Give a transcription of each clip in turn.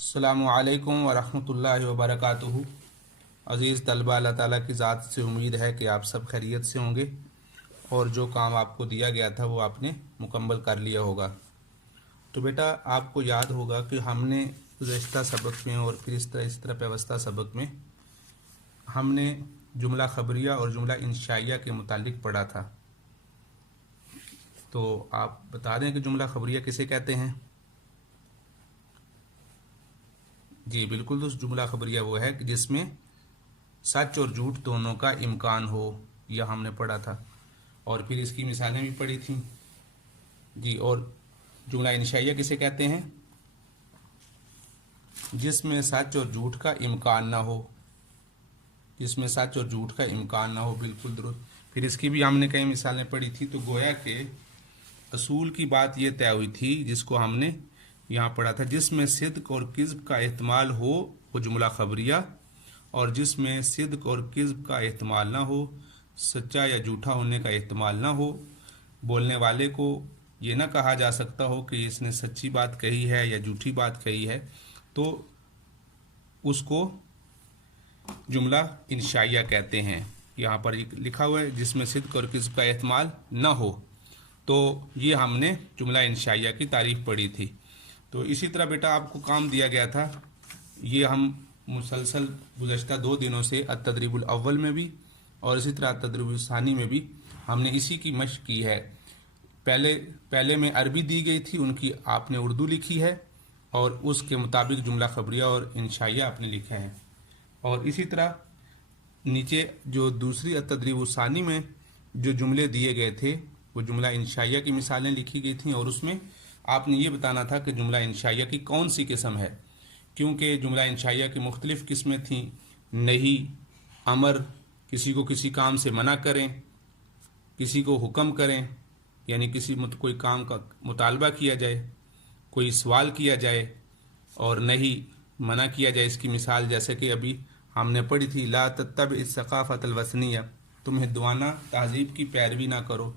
अस्सलामु अलैकुम वरहमतुल्लाहि वबरकातुहू। अज़ीज़ तलबा, अल्लाह ताला की ज़ात से उम्मीद है कि आप सब खैरियत से होंगे और जो काम आपको दिया गया था वो आपने मुकम्मल कर लिया होगा। तो बेटा, आपको याद होगा कि हमने गुज़श्ता सबक में और फिर इस तरह व्यवस्था सबक में हमने जुमला खबरिया और जुमला इंशाइया के मुतालिक पढ़ा था। तो आप बता दें कि जुमला खबरिया किसे कहते हैं। जी बिल्कुल, तो जुमला खबरिया वो है कि जिसमें सच और झूठ दोनों का इम्कान हो, यह हमने पढ़ा था और फिर इसकी मिसालें भी पढ़ी थी। जी, और जुमला इंशाइया किसे कहते हैं? जिसमें सच और झूठ का इम्कान ना हो, जिसमें सच और झूठ का इम्कान ना हो, बिल्कुल दुरुस्त। फिर इसकी भी हमने कई मिसालें पढ़ी थी। तो गोया के असूल की बात ये तय हुई थी जिसको हमने यहाँ पढ़ा था, जिसमें सिद्क और किज़्ब का एहतमाल हो वो जुमला खबरिया, और जिसमें सिद्क और किज़्ब का एहतमाल ना हो, सच्चा या झूठा होने का एहतमाल ना हो, बोलने वाले को ये ना कहा जा सकता हो कि इसने सच्ची बात कही है या झूठी बात कही है, तो उसको जुमला इंशाइया कहते हैं। यहाँ पर लिखा हुआ है जिसमें सिद्क और किज़्ब का एहतमाल ना हो, तो ये हमने जुमला इंशाइया की तारीफ़ पढ़ी थी। तो इसी तरह बेटा आपको काम दिया गया था, ये हम मुसलसल गुज़श्ता 2 दिनों से अत-तदरीबुल अव्वल में भी और इसी तरह अत-तदरीबुल सानी में भी हमने इसी की मशक़ की है। पहले में अरबी दी गई थी, उनकी आपने उर्दू लिखी है और उसके मुताबिक जुमला खबरिया और इंशाइया आपने लिखा है। और इसी तरह नीचे जो दूसरी अत-तदरीबुल सानी में जो जुमले दिए गए थे वो जुमला इंशाइया की मिसालें लिखी गई थी और उसमें आपने ये बताना था कि जुमला इंशाइया की कौन सी किस्म है, क्योंकि जुमला इंशाइया की मुख्तलिफ़ किस्में थीं। नहीं, अमर, किसी को किसी काम से मना करें, किसी को हुक्म करें, यानी कोई काम का मुतालबा किया जाए, कोई सवाल किया जाए, और नहीं मना किया जाए। इसकी मिसाल जैसे कि अभी हमने पढ़ी थी, ला तत्तबि सक़ाफ़तल वसनिया, तुम हिंदुआना तहज़ीब की पैरवी ना करो।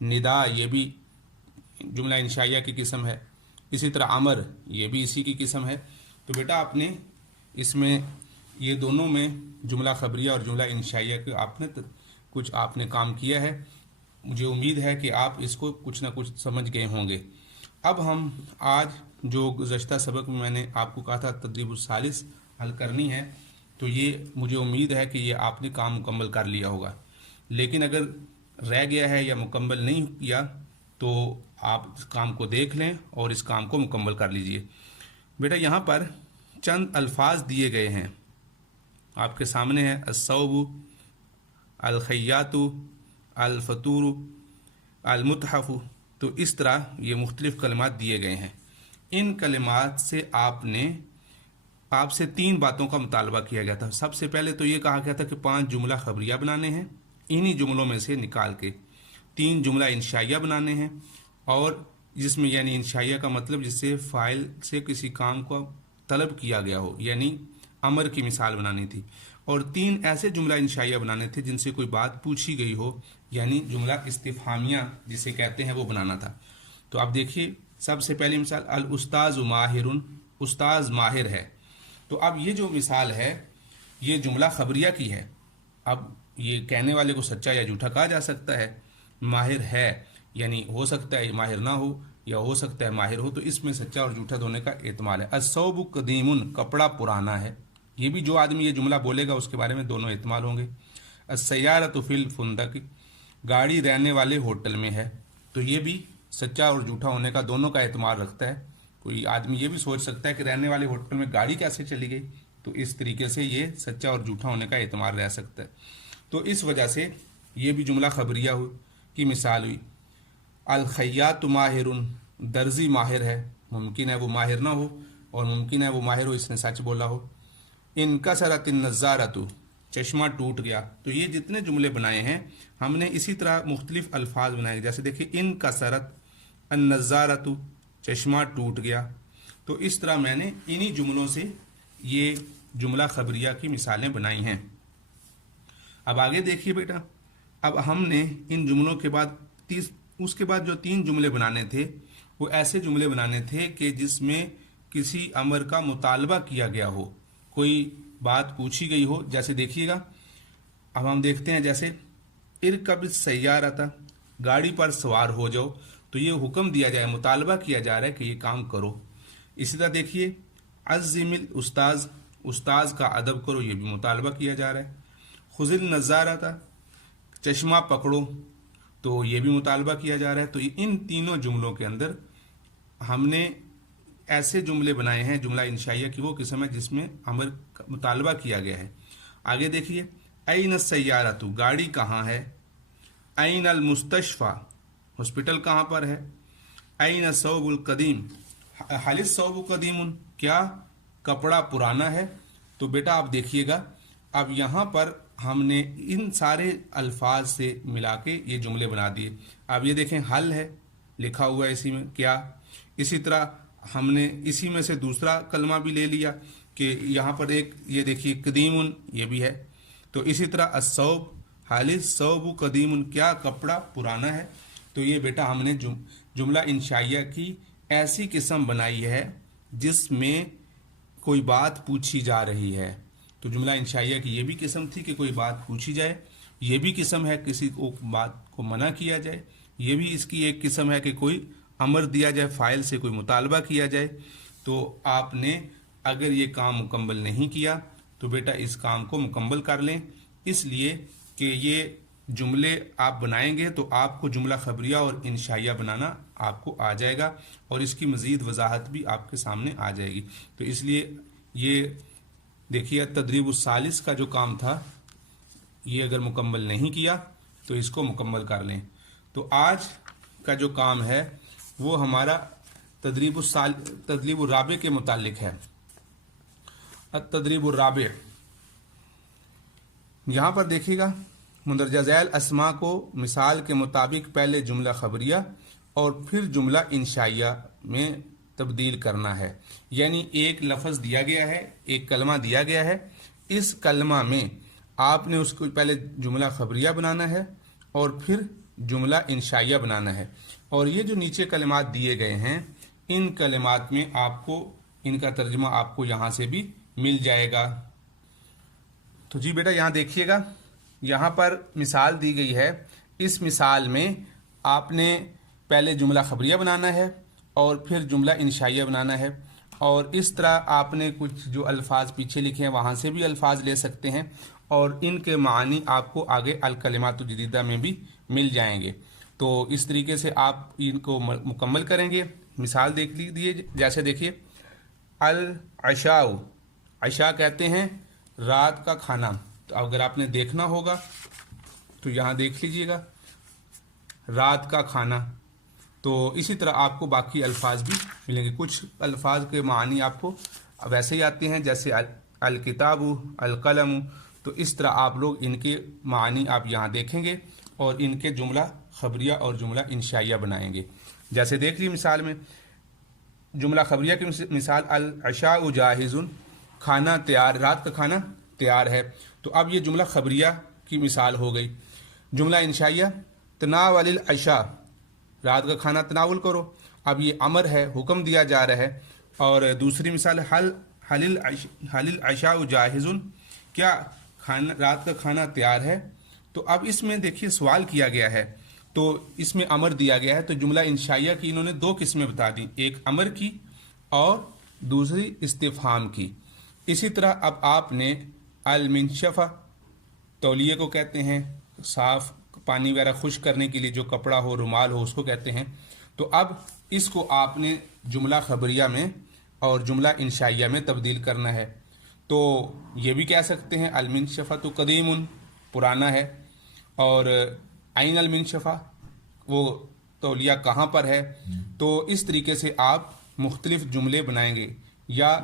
निदा, ये भी जुमला इंशाइया की किस्म है। इसी तरह अमर, ये भी इसी की किस्म है। तो बेटा आपने इसमें ये दोनों में जुमला खबरिया और जुमला इंशाइया के कुछ आपने काम किया है। मुझे उम्मीद है कि आप इसको कुछ ना कुछ समझ गए होंगे। अब हम आज जो गुज़श्ता सबक में मैंने आपको कहा था तदरीबुल सालिस हल करनी है, तो ये मुझे उम्मीद है कि ये आपने काम मुकम्मल कर लिया होगा। लेकिन अगर रह गया है या मुकम्मल नहीं किया तो आप इस काम को देख लें और इस काम को मुकम्मल कर लीजिए। बेटा यहाँ पर चंद अल्फाज दिए गए हैं, आपके सामने है अस्सौबु, अलखैयातु, अलफतूरु, अलमुतहफ़ु। तो इस तरह ये मुख्तलिफ़ कलिमात दिए गए हैं। इन कलिमात से आपसे 3 बातों का मुतालबा किया गया था। सबसे पहले तो ये कहा गया था कि 5 जुमला खबरिया बनाने हैं, इन्हीं जुमलों में से निकाल के 3 जुमला इंशाइया बनाने हैं, और जिसमें यानी इंशाइया का मतलब जिससे फ़ाइल से किसी काम को तलब किया गया हो, यानी अमर की मिसाल बनानी थी, और 3 ऐसे जुमला इंशाइया बनाने थे जिनसे कोई बात पूछी गई हो, यानी जुमला इस्तिफ़हामिया जिसे कहते हैं वो बनाना था। तो आप देखिए, सबसे पहली मिसाल अल उस्ताज़ माहिरुन, उस्ताज़ माहिर है। तो अब ये जो मिसाल है ये जुमला खबरिया की है। अब ये कहने वाले को सच्चा या झूठा कहा जा सकता है। माहिर है यानी हो सकता है माहिर ना हो या हो सकता है माहिर हो, तो इसमें सच्चा और झूठा दोनों का एहतमाल है। अस्सौबु कदीमुन, कपड़ा पुराना है, ये भी जो आदमी ये जुमला बोलेगा उसके बारे में दोनों एहतमाल होंगे। अस्सय्यारतु फिल फुंदक, गाड़ी रहने वाले होटल में है, तो ये भी सच्चा और झूठा होने का दोनों का एहतमाल रखता है। कोई आदमी ये भी सोच सकता है कि रहने वाले होटल में गाड़ी कैसे चली गई, तो इस तरीके से ये सच्चा और झूठा होने का एहतमाल रह सकता है। तो इस वजह से ये भी जुमला खबरिया की मिसाल हुई। अल खैयातु माहिरुन, दर्जी माहिर है, मुमकिन है वो माहिर ना हो और मुमकिन है वो माहिर हो, इसने सच बोला हो। इनकसरतिन नज़ारतु, चश्मा टूट गया। तो ये जितने जुमले बनाए हैं हमने इसी तरह मुख्तलिफ अल्फाज बनाए, जैसे देखिए इनकसरत अन नज़ारतु, चश्मा टूट गया। तो इस तरह मैंने इन्हीं जुमलों से ये जुमला खबरिया की मिसालें बनाई हैं। अब आगे देखिए बेटा, अब हमने इन जुमलों के बाद उसके बाद जो 3 जुमले बनाने थे वो ऐसे जुमले बनाने थे कि जिसमें किसी अमर का मुतालबा किया गया हो, कोई बात पूछी गई हो। जैसे देखिएगा, अब हम देखते हैं, जैसे इरकब सय्यारता, गाड़ी पर सवार हो जाओ, तो ये हुक्म दिया जाए, मुतालबा किया जा रहा है कि ये काम करो। इसी तरह देखिए, अज़्ज़िमिल उस्ताज, उस्ताज का अदब करो, ये भी मुतालबा किया जा रहा है। खुज़िल नज़ारता, चश्मा पकड़ो, तो ये भी मुतालबा किया जा रहा है। तो इन तीनों जुमलों के अंदर हमने ऐसे जुमले बनाए हैं, जुमला इंशाइया की वो किस्म है जिसमें अमर मुतालबा किया गया है। आगे देखिए, ऐन सय्यारतु, गाड़ी कहाँ है। ऐन अल मुस्तशफा, हॉस्पिटल कहाँ पर है। ऐन सौबुल कदीम, हालिस सौबु कदीमुन, क्या कपड़ा पुराना है। तो बेटा आप देखिएगा, अब यहाँ पर हमने इन सारे अल्फाज से मिला के ये जुमले बना दिए। अब ये देखें, हल है लिखा हुआ है इसी में, क्या। इसी तरह हमने इसी में से दूसरा कलमा भी ले लिया कि यहाँ पर एक, ये देखिए कदीमुन, ये भी है। तो इसी तरह अस्सौब, हालिस सौबु कदीमुन, क्या कपड़ा पुराना है। तो ये बेटा हमने जुमला इंशाइया की ऐसी किस्म बनाई है जिसमें कोई बात पूछी जा रही है। तो जुमला इंशाइया की ये भी किस्म थी कि कोई बात पूछी जाए, ये भी किस्म है किसी को बात को मना किया जाए, ये भी इसकी एक किस्म है कि कोई अमर दिया जाए, फ़ाइल से कोई मुतालबा किया जाए। तो आपने अगर ये काम मुकम्मल नहीं किया तो बेटा इस काम को मुकम्मल कर लें, इसलिए कि ये जुमले आप बनाएंगे तो आपको जुमला खबरिया और इंशाइया बनाना आपको आ जाएगा और इसकी मज़ीद वजाहत भी आपके सामने आ जाएगी। तो इसलिए ये देखिए, तदरीब सालिस का जो काम था, ये अगर मुकम्मल नहीं किया तो इसको मुकम्मल कर लें। तो आज का जो काम है वो हमारा तदरीब राबे के मुतालिक है। तदरीब राबे, यहाँ पर देखिएगा, मुंदरजा ज़ैल अस्मा को मिसाल के मुताबिक पहले जुमला खबरिया और फिर जुमला इंशाइया में तब्दील करना है। यानी एक लफ्ज़ दिया गया है, एक कलमा दिया गया है, इस कलमा में आपने उसको पहले जुमला खबरिया बनाना है और फिर जुमला इंशाइया बनाना है। और ये जो नीचे कलिमात दिए गए हैं, इन कलिमात में आपको इनका तर्जुमा आपको यहाँ से भी मिल जाएगा। तो जी बेटा यहाँ देखिएगा, यहाँ पर मिसाल दी गई है। इस मिसाल में आपने पहले जुमला खबरिया बनाना है और फिर जुमला इंशाइया बनाना है। और इस तरह आपने कुछ जो अल्फाज पीछे लिखे हैं वहाँ से भी अल्फाज ले सकते हैं और इनके मानी आपको आगे अल कलिमातु जदीदा में भी मिल जाएंगे। तो इस तरीके से आप इनको मुकम्मल करेंगे। मिसाल देख लीजिए, जैसे देखिए, अल अशाउ, अशा कहते हैं रात का खाना। तो अगर आपने देखना होगा तो यहाँ देख लीजिएगा, रात का खाना। तो इसी तरह आपको बाकी अल्फाज भी मिलेंगे। कुछ अल्फाज के मानी आपको वैसे ही आते हैं, जैसे अल किताबु, अल कलमु। तो इस तरह आप लोग इनके मानी आप यहाँ देखेंगे और इनके जुमला खबरिया और जुमला इंशाइया बनाएंगे। जैसे देख ली मिसाल में, जुमला खबरिया की मिसाल, अल अशाउ जाहिजुन, खाना तैयार, रात का खाना तैयार है। तो अब ये जुमला खबरिया की मिसाल हो गई। जुमला इंशाइया, तनावलिल अशा, रात का खाना तनावुल करो। अब ये अमर है, हुक्म दिया जा रहा है। और दूसरी मिसाल, हलिल अशाउ जाहिजुन, क्या खाना, रात का खाना तैयार है। तो अब इसमें देखिए सवाल किया गया है, तो इसमें अमर दिया गया है। तो जुमला इंशाइया की इन्होंने दो किस्में बता दी, एक अमर की और दूसरी इस्तिफहाम की। इसी तरह अब आपने अल मिनशफा, तौलिए को कहते हैं, साफ पानी वगैरह खुश करने के लिए जो कपड़ा हो, रुमाल हो, उसको कहते हैं। तो अब इसको आपने जुमला खबरिया में और जुमला इंशाइया में तब्दील करना है। तो ये भी कह सकते हैं अल मिनशफा तो कदीमुन, पुराना है, और आइन अल मिनशफा, वो तौलिया कहाँ पर है। तो इस तरीके से आप मुख्तलिफ जुमले बनाएंगे, या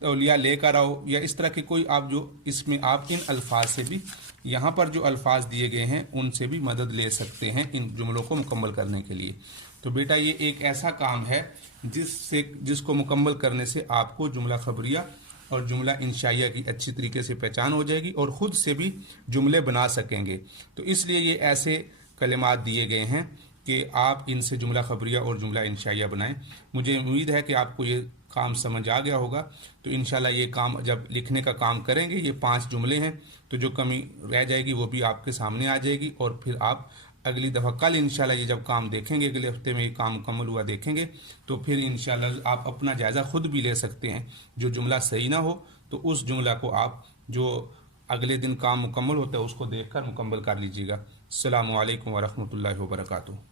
तौलिया लेकर आओ, या इस तरह के कोई आप जो इसमें आप इन अल्फाज से भी, यहाँ पर जो अल्फाज दिए गए हैं उनसे भी मदद ले सकते हैं इन जुमलों को मुकम्मल करने के लिए। तो बेटा ये एक ऐसा काम है जिसको मुकम्मल करने से आपको जुमला खबरिया और जुमला इंशाइया की अच्छी तरीके से पहचान हो जाएगी और ख़ुद से भी जुमले बना सकेंगे। तो इसलिए ये ऐसे कलिमात दिए गए हैं कि आप इनसे जुमला खबरिया और जुमला इंशाइया बनाएं। मुझे उम्मीद है कि आपको ये کام سمجھ آ گیا ہوگا. تو انشاءاللہ یہ کام جب لکھنے کا کام کریں گے، یہ 5 جملے ہیں، تو جو کمی رہ جائے گی وہ بھی آپ کے سامنے آ جائے گی. اور پھر آپ اگلی دفعہ کل انشاءاللہ یہ جب کام دیکھیں گے، اگلے ہفتے میں یہ کام مکمل ہوا دیکھیں گے، تو پھر انشاءاللہ آپ اپنا جائزہ خود بھی لے سکتے ہیں. جو جملہ صحیح نہ ہو تو اس جملہ کو آپ جو اگلے دن کام مکمل ہوتا ہے اس کو دیکھ کر مکمل کر لیجیے گا. السلام علیکم ورحمۃ اللہ وبرکاتہ.